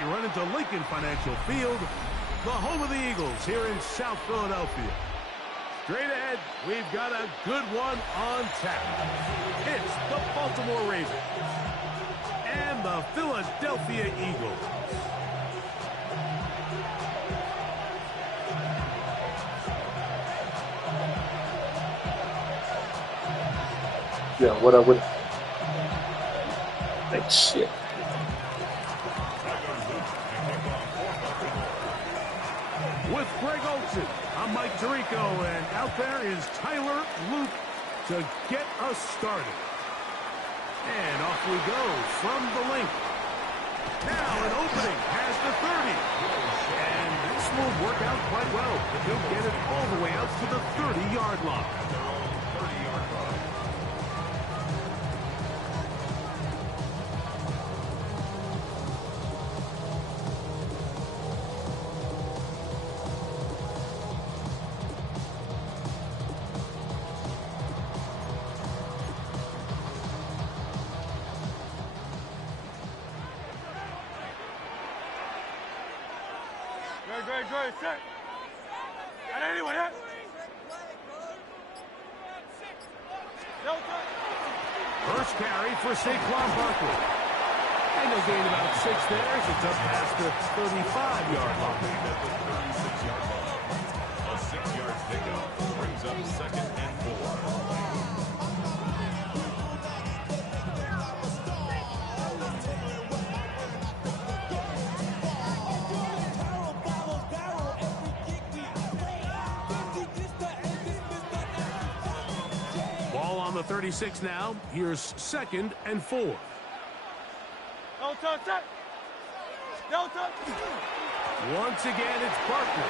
you run into Lincoln Financial Field, the home of the Eagles here in South Philadelphia. Straight ahead, we've got a good one on tap. It's the Baltimore Ravens and the Philadelphia Eagles. Yeah, what I would. Like shit. With Greg Olsen, I'm Mike Tirico, and out there is Tyler Luke to get us started. And off we go from the link. Now an opening past the 30. And this will work out quite well. He'll get it all the way out to the 30-yard line. Great, set. And anyway, First carry for Saquon Barkley. And they'll gain about 6 there as it's up past the 35-yard line. A 6-yard pickup brings up 2nd and 4. The 36 now. Here's 2nd and 4. No touch, set. No touch. Once again, it's Barkley.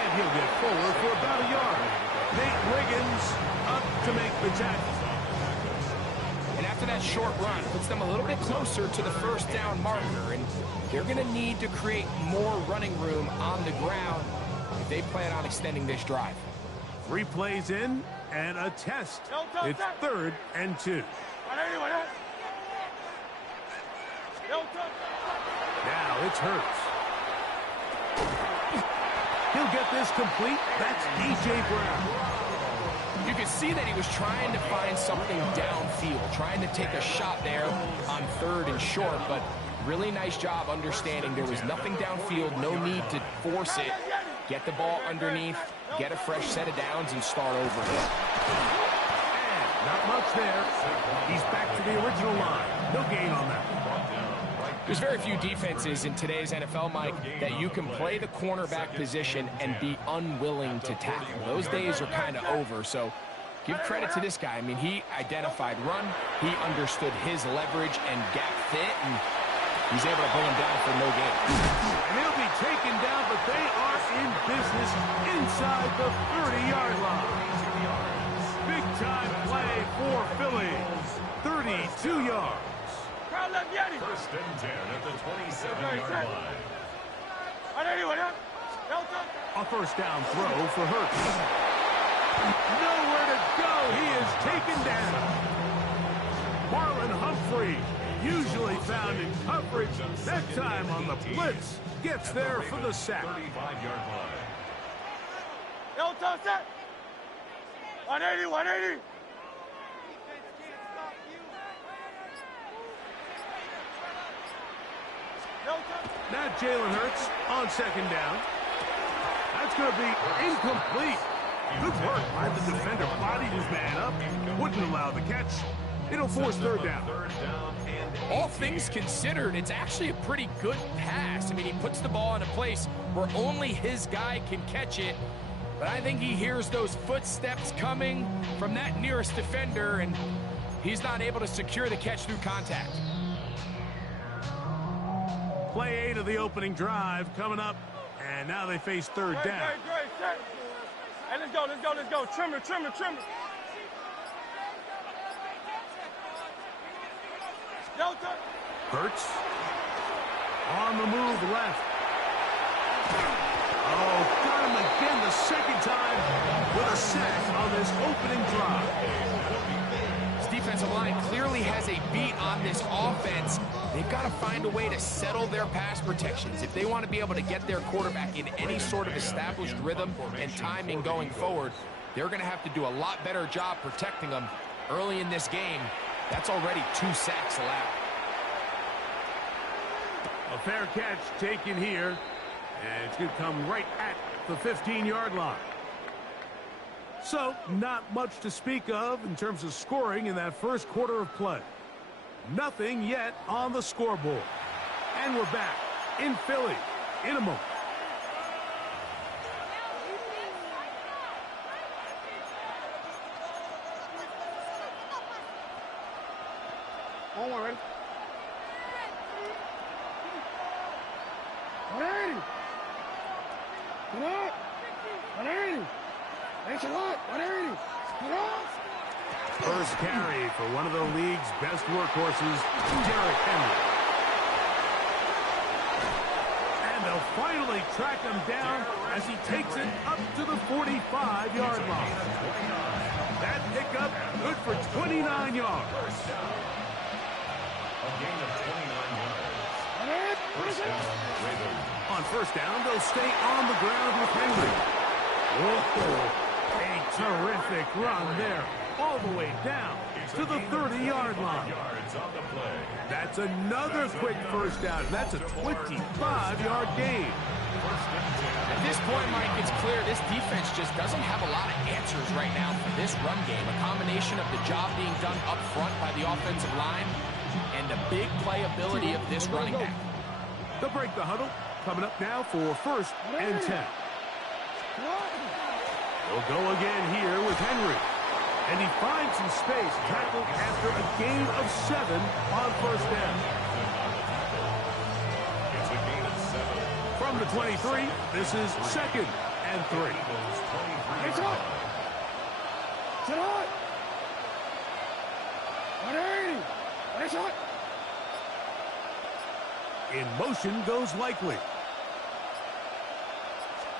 And he'll get forward for about a yard. Nate Wiggins up to make the tackle. And after that short run, puts them a little bit closer to the first down marker. And they're going to need to create more running room on the ground if they plan on extending this drive. 3 plays in. And a test. It's 3rd and 2. Now it's Hurts. He'll get this complete. That's A.J. Brown. You could see that he was trying to find something downfield, trying to take a shot there on 3rd and short, but really nice job understanding there was nothing downfield, no need to force it. Get the ball underneath, get a fresh set of downs, and start over. And not much there. He's back to the original line. No gain on that. There's very few defenses in today's NFL, Mike, that you can play the cornerback position and be unwilling to tackle. Those days are kind of over, so give credit to this guy. I mean, he identified run, he understood his leverage and gap fit, and he's able to bring him down for no gain. And he'll be taken down, but they are in business inside the 30-yard line. Big-time play for Philly. 32 yards. First and 10 at the 27-yard line. A first down throw for Hurts. Nowhere to go. He is taken down. Marlon Humphrey, usually found in coverage, that time on the blitz, gets there for the sack. 35-yard line. 180. Now Jalen Hurts on 2nd down. That's going to be incomplete. Good work by the defender. Bodied his man up. Wouldn't allow the catch. It'll force 3rd down. All things considered, it's actually a pretty good pass. I mean, he puts the ball in a place where only his guy can catch it. But I think he hears those footsteps coming from that nearest defender, and he's not able to secure the catch through contact. Play 8 of the opening drive coming up, and now they face 3rd down. Great. Hey, let's go. Trimmer. Hurts on the move left. A Oh, got him again the second time with a sack on this opening drive. This defensive line clearly has a beat on this offense. They've got to find a way to settle their pass protections. If they want to be able to get their quarterback in any sort of established rhythm and timing going forward, they're going to have to do a lot better job protecting them early in this game. That's already 2 sacks allowed. A fair catch taken here, and it's going to come right at the 15-yard line. So, not much to speak of in terms of scoring in that first quarter of play. Nothing yet on the scoreboard. And we're back in Philly in a moment. On one, ready? 180. Come on. 180. Thanks a lot. 180. Come on. First carry for one of the league's best workhorses, Derrick Henry. And they'll finally track him down as he takes it up to the 45-yard line. That pickup good for 29 yards. A gain of 29 yards. First down, Ravens. On first down, they'll stay on the ground with Henry. Whoa, a terrific run there, all the way down to the 30-yard line. Yards on the play. That's another quick first down. That's a 25-yard gain. At this point, Mike, it's clear this defense just doesn't have a lot of answers right now for this run game. A combination of the job being done up front by the offensive line and the big playability of this running back. They'll break the huddle. Coming up now for first and 10. We'll go again here with Henry. And he finds some space, tackled after a gain of 7 on first down. It's a gain of 7. From the 23, this is second and 3. It's up. Sit on. 180. It's up. In motion goes Likely.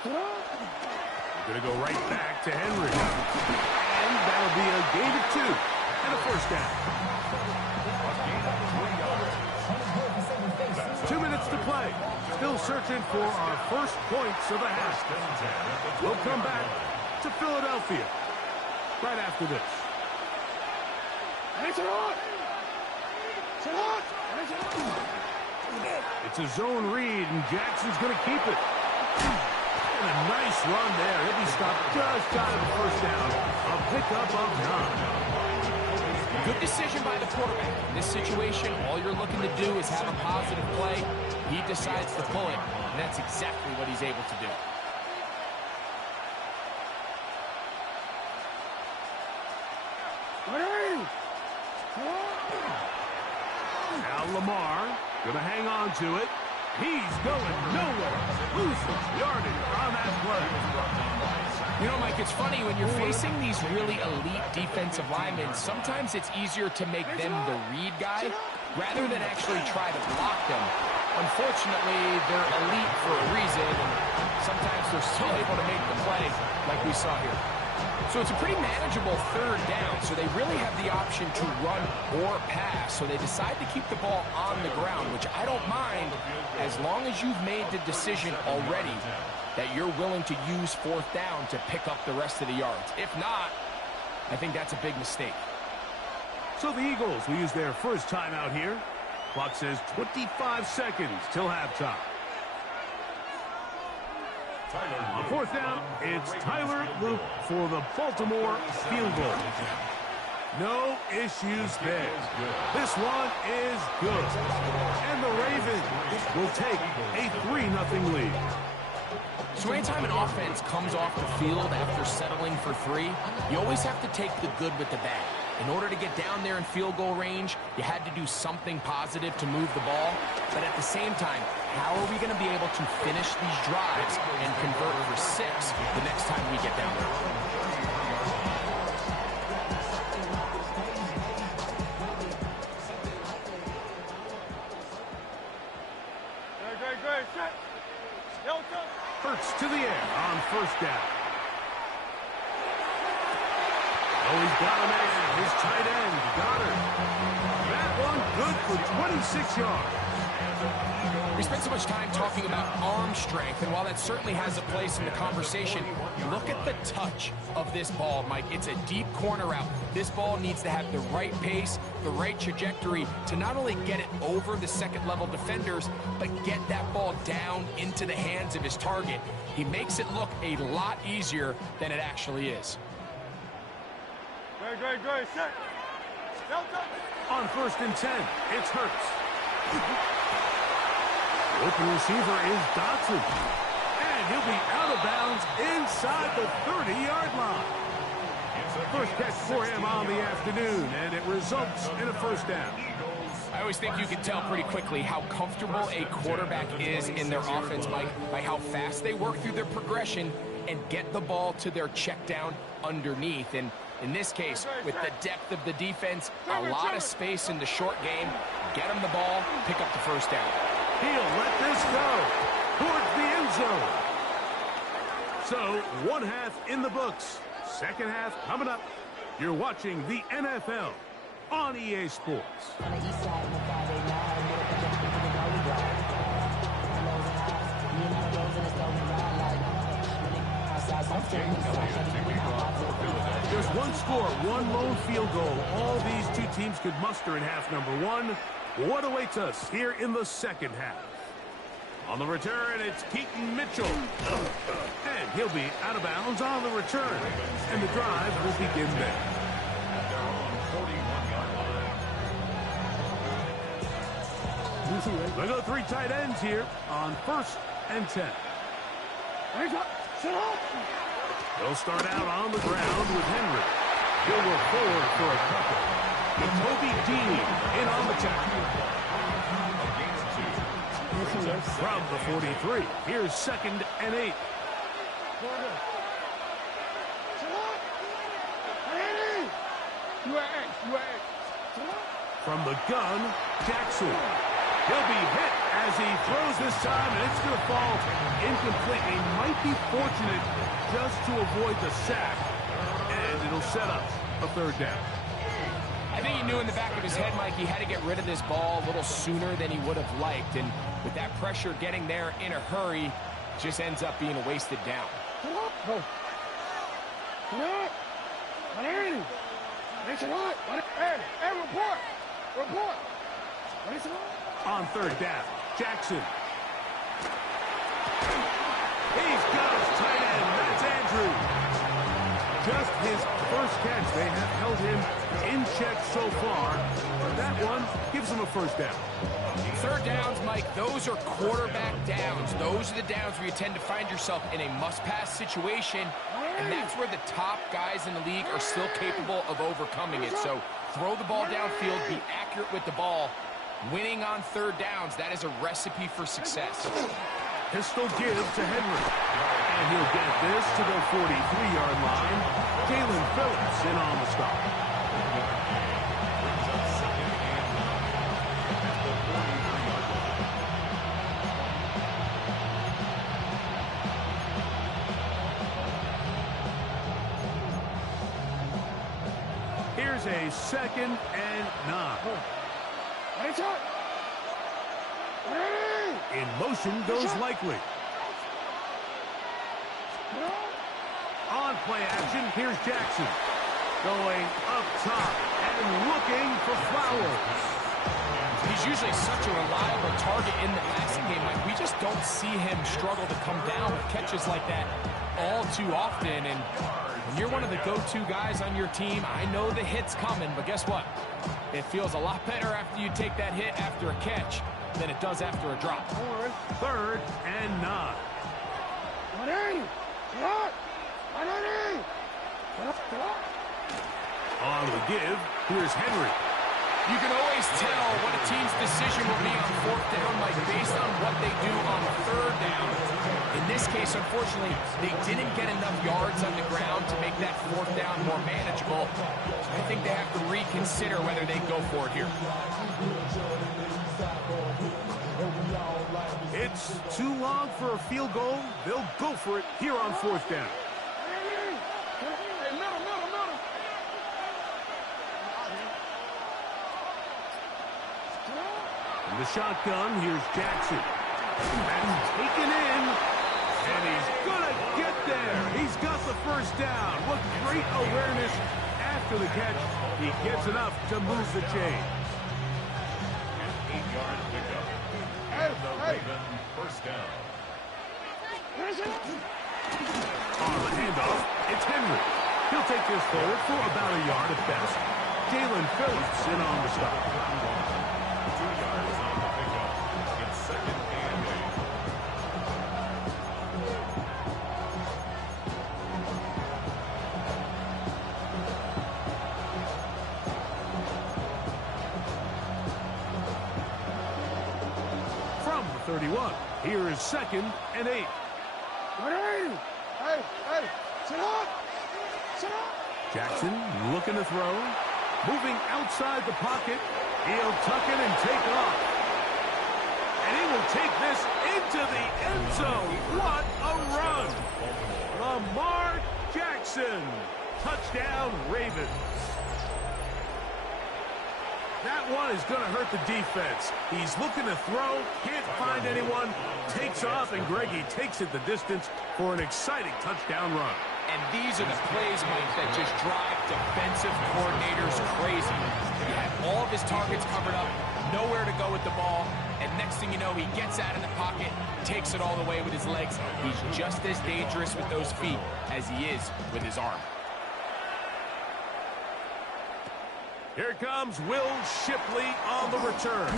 Sit on. We're going to go right back to Henry. And that'll be a gain of 2 and a first down. 2 minutes to play. Still searching for our first points of the half. We'll come back to Philadelphia right after this. It's on. Sit on. It's a zone read, and Jackson's going to keep it. And a nice run there. He'll be stopped just shy of the first down. A pickup of 9. Good decision by the quarterback. In this situation, all you're looking to do is have a positive play. He decides to pull it, and that's exactly what he's able to do. Now Lamar going to hang on to it. He's going nowhere. Loses yardage on that play. You know, Mike, it's funny, when you're facing these really elite defensive linemen, sometimes it's easier to make them the read guy rather than actually try to block them. Unfortunately, they're elite for a reason, and sometimes they're still able to make the play like we saw here. So it's a pretty manageable third down, so they really have the option to run or pass. So they decide to keep the ball on the ground, which I don't mind as long as you've made the decision already that you're willing to use fourth down to pick up the rest of the yards. If not, I think that's a big mistake. So the Eagles will use their first timeout here. Clock says 25 seconds till halftime. On fourth down, it's Tyler Luke for the Baltimore field goal. No issues there. This one is good. And the Ravens will take a 3-0 lead. So anytime an offense comes off the field after settling for 3, you always have to take the good with the bad. In order to get down there in field goal range, you had to do something positive to move the ball. But at the same time, how are we going to be able to finish these drives and convert for 6 the next time we get down there? Great, set. Hurts to the air on first down. Oh, he's got a man. His tight end, Goddard. That one good for 26 yards. We spent so much time talking about arm strength, and while that certainly has a place in the conversation, look at the touch of this ball, Mike. It's a deep corner route. This ball needs to have the right pace, the right trajectory to not only get it over the second-level defenders, but get that ball down into the hands of his target. He makes it look a lot easier than it actually is. Great, set. On 1st and 10, it's Hurts. Open receiver is Dotson. And he'll be out of bounds inside the 30-yard line. First catch for him on the afternoon, and it results in a first down. I always think you can tell pretty quickly how comfortable a quarterback is in their offense, Mike, by how fast they work through their progression and get the ball to their check down underneath. And in this case, with the depth of the defense, a lot of space in the short game, get them the ball, pick up the first down. He'll let this go towards the end zone. So, one half in the books. Second half coming up. You're watching the NFL on EA Sports. On the east side, on the Friday night, I'm gonna put the dolly drive. Hellos and highs, me and my girls in the stove and ride like outside, so I'm feeling excited. There's one score, one lone field goal. All these two teams could muster in half number one. What awaits us here in the second half? On the return, it's Keaton Mitchell. And he'll be out of bounds on the return. And the drive will begin there. They go 3 tight ends here on 1st and 10. They'll start out on the ground with Henry. He'll work forward for a couple. Toby Dean in on the tackle. From the 43, here's 2nd and 8. From the gun, Jackson. He'll be hit as he throws this time, and it's going to fall incomplete. He might be fortunate just to avoid the sack, and it'll set up a 3rd down. I think he knew in the back of his head, Mike, he had to get rid of this ball a little sooner than he would have liked. And with that pressure getting there in a hurry, just ends up being a wasted down. Report. On 3rd down, Jackson. He's got his tight end. That's Andrews. Just his first catch. They have held him in check so far. But that one gives him a 1st down. 3rd downs, Mike, those are quarterback downs. Those are the downs where you tend to find yourself in a must-pass situation, and that's where the top guys in the league are still capable of overcoming it. So throw the ball downfield, be accurate with the ball. Winning on 3rd downs, that is a recipe for success. Pistol give to Henry. And he'll get this to the 43-yard line. Jalen Phillips in on the stop. Here's a 2nd and 9. In motion goes Likely. On play action, here's Jackson. Going up top and looking for Flowers. He's usually such a reliable target in the passing game. Like, we just don't see him struggle to come down with catches like that all too often. And when you're one of the go-to guys on your team, I know the hit's coming, but guess what? It feels a lot better after you take that hit after a catch than it does after a drop. 3rd and 9. On the give, here's Henry. You can always tell what a team's decision will be on 4th down, Mike, based on what they do on 3rd down. In this case, unfortunately, they didn't get enough yards on the ground to make that 4th down more manageable. I think they have to reconsider whether they go for it here. it's too long for a field goal. They'll go for it here on 4th down. Hey, middle. In the shotgun, here's Jackson. That's taken in, and he's going to get there. He's got the first down. What great awareness after the catch. He gets enough to move the chain. An 8-yard pickup. And the Raven first down. On the handoff, it's Henry. He'll take this forward for about a yard at best. Jalen Phillips in on the stop. 2 yards on the pickup. It's 2nd and 8. From the 31, here is 2nd and 8. Hey, sit up. Jackson looking to throw. Moving outside the pocket. He'll tuck it and take off. And he will take this into the end zone. What a run. Lamar Jackson. Touchdown, Ravens. That one is going to hurt the defense. He's looking to throw, can't find anyone, takes off, and Greggy takes it the distance for an exciting touchdown run. And these are the plays, Mike, that just drive defensive coordinators crazy. You have all of his targets covered up, nowhere to go with the ball, and next thing you know, he gets out of the pocket, takes it all the way with his legs. He's just as dangerous with those feet as he is with his arm. Here comes Will Shipley on the return.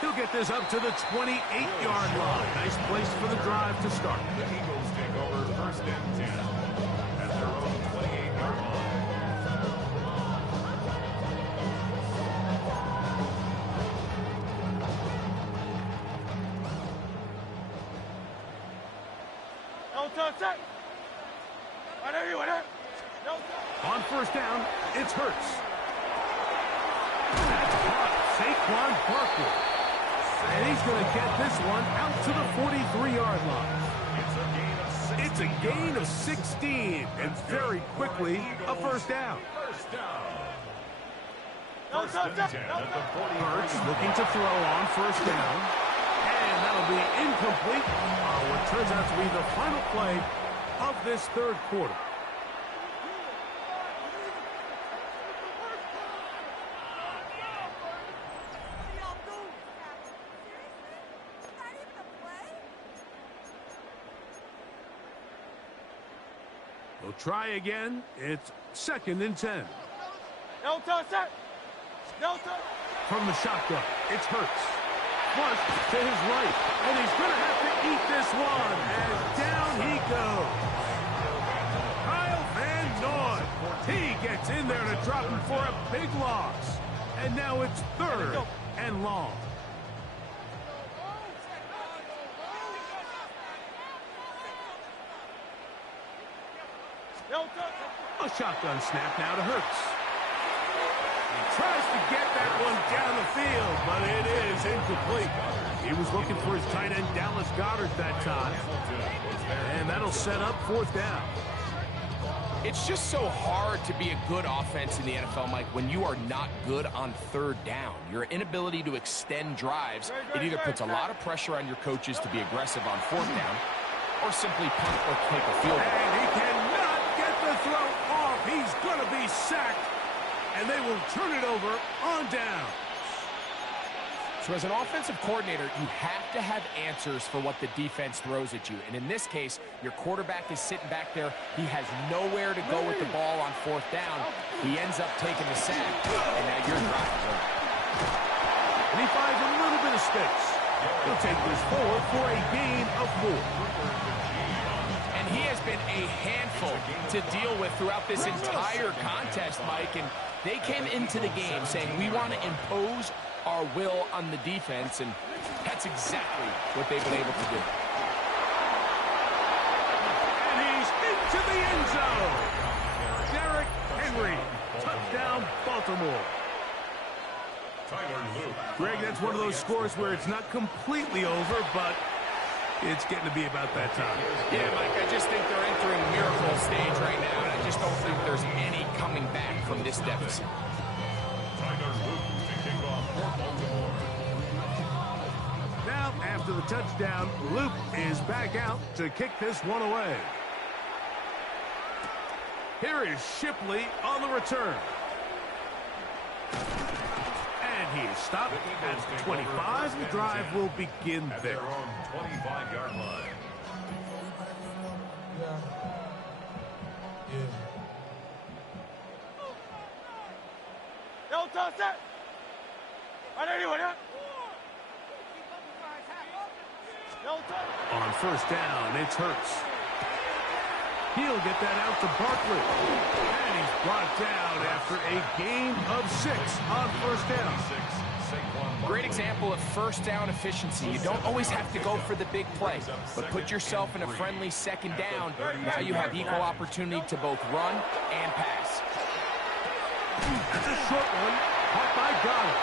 He'll get this up to the 28-yard line. Nice place for the drive to start. The Eagles take over 1st and 10 at their own 28-yard line. Don't touch it. On 1st down, it's Hurts. That's caught. Saquon Barkley. And he's going to get this one out to the 43-yard line. It's a gain of 16, and very quickly, a 1st down. First down. Don't touch it. Hurts looking to throw on 1st down. And that'll be incomplete on what turns out to be the final play of this 3rd quarter. We'll try again. It's 2nd and 10. Don't touch it. From the shotgun, it's Hurts. Flush to his right. And he's going to have to eat this one. And down he goes. Kyle Van Noy. He gets in there to drop him for a big loss. And now it's 3rd and long. A shotgun snap now to Hurts. He tries to get that one down the field, but it is incomplete. He was looking for his tight end, Dallas Goedert, that time. And that'll set up 4th down. It's just so hard to be a good offense in the NFL, Mike, when you are not good on 3rd down. Your inability to extend drives, it either puts a lot of pressure on your coaches to be aggressive on 4th down, or simply punt or take a field goal. And he cannot get the throw off. He's going to be sacked, and they will turn it over on down. So as an offensive coordinator, you have to have answers for what the defense throws at you. And in this case, your quarterback is sitting back there. He has nowhere to go with the ball on 4th down. He ends up taking the sack, and now your drive is over. And he finds a little bit of space. He'll take this forward for a gain of 4. And he has been a handful to deal with throughout this entire contest, Mike. And they came into the game saying, we want to impose our will on the defense, and that's exactly what they've been able to do. And he's into the end zone. Derrick Henry, touchdown, Baltimore. Tyler Luke. Greg, that's one of those scores where it's not completely over, but it's getting to be about that time. Yeah, Mike, I just think they're entering miracle stage right now, and I just don't think there's any coming back from this deficit. Tyler Luke to kick off for Baltimore. Now, after the touchdown, Luke is back out to kick this one away. Here is Shipley on the return. And he is stopped at 25. The drive will begin At there. their own 25-yard line. No toss it. Anyone, yeah? No toss. On first down, it's Hurts. He'll get that out to Barkley. And he's brought down after a gain of 6 on first down. Great example of first down efficiency. You don't always have to go for the big play, but put yourself in a friendly second down. Now you have equal opportunity to both run and pass. That's a short one, caught by Goddard.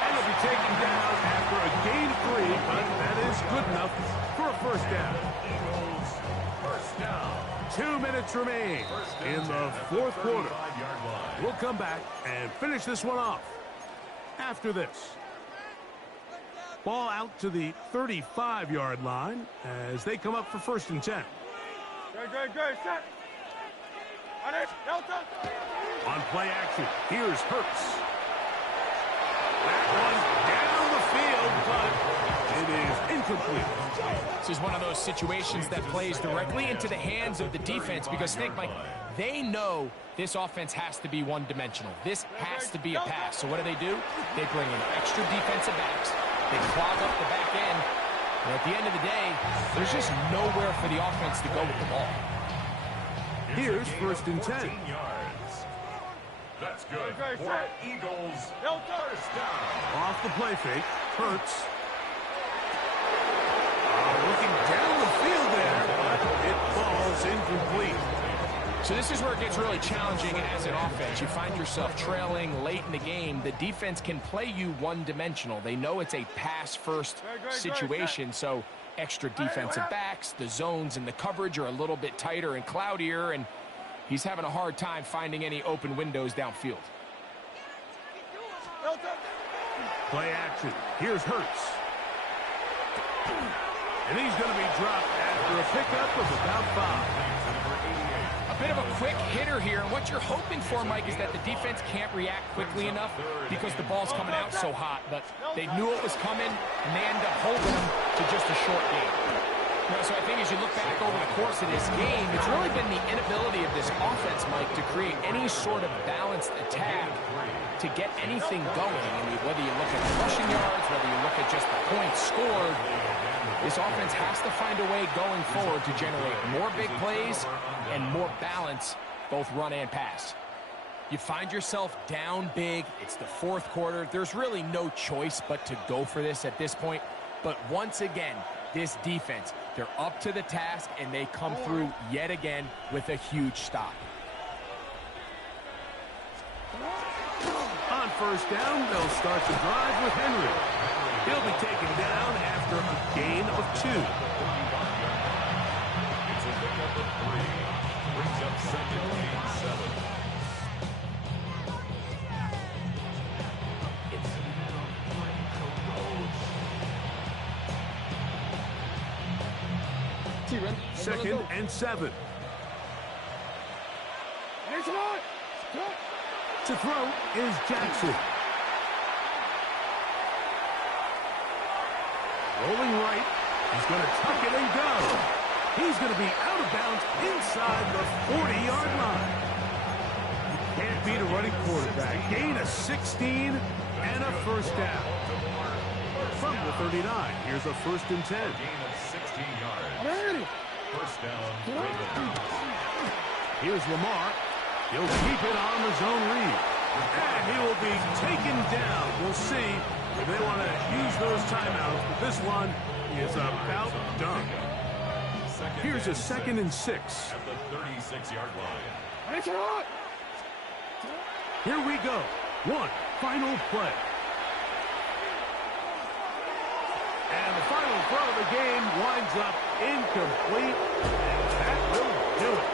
And he'll be taken down after a gain of 3, but that is good enough for a first down. Eagles, first down. 2 minutes remain in the fourth quarter. 35-yard line. We'll come back and finish this one off after this. Ball out to the 35-yard line as they come up for first and 10. Good, set. No toss. On play action, here's Hurts. That one down the field, but it is incomplete. This is one of those situations that plays directly into the hands of the defense because think, Mike, they know this offense has to be one-dimensional. This has to be a pass. So what do? They bring in extra defensive backs. They clog up the back end. And at the end of the day, there's just nowhere for the offense to go with the ball. Here's first and 10. 14 yards. That's good. For Eagles, No toss. first down. Off the play fake, Hurts. Looking down the field there, but it falls incomplete. So this is where it gets really challenging as an offense. You find yourself trailing late in the game. The defense can play you one-dimensional. They know it's a pass-first situation, so extra defensive backs, the zones and the coverage are a little bit tighter and cloudier, and he's having a hard time finding any open windows downfield. No toss. Play action. Here's Hurts. And he's going to be dropped after a pickup of about 5. A bit of a quick hitter here, and what you're hoping for, Mike, is that the defense can't react quickly enough because the ball's coming out so hot, but they knew it was coming, and they end up holding them to just a short game. You know, so I think as you look back over the course of this game, it's really been the inability of this offense, Mike, to create any sort of balanced attack to get anything going. I mean, whether you look at the rushing yards, whether you look at just the points scored, this offense has to find a way going forward to generate more big plays and more balance, both run and pass. You find yourself down big. It's the fourth quarter. There's really no choice but to go for this at this point. But once again, this defense, they're up to the task, and they come through yet again with a huge stop. On first down, they'll start the drive with Henry. He'll be taken down after a gain of 2. It's a pickup of 3. Brings up second and 7. Second and 7. To throw is Jackson. Rolling right. He's going to tuck it and go. He's going to be out of bounds inside the 40-yard line. You can't beat a running quarterback. Gain of 16 and a first down. From the 39, here's a first and 10. Gain of 16 yards. First down, Ravens. Here's Lamar. He'll keep it on the zone read. And he will be taken down. We'll see if they want to use those timeouts, but this one is about done. Here's a second and 6. At the 36-yard line. Here we go. One final play. throw of the game winds up incomplete. And that will do it.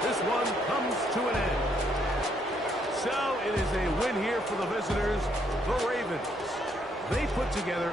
This one comes to an end. So it is a win here for the visitors, the Ravens. They put together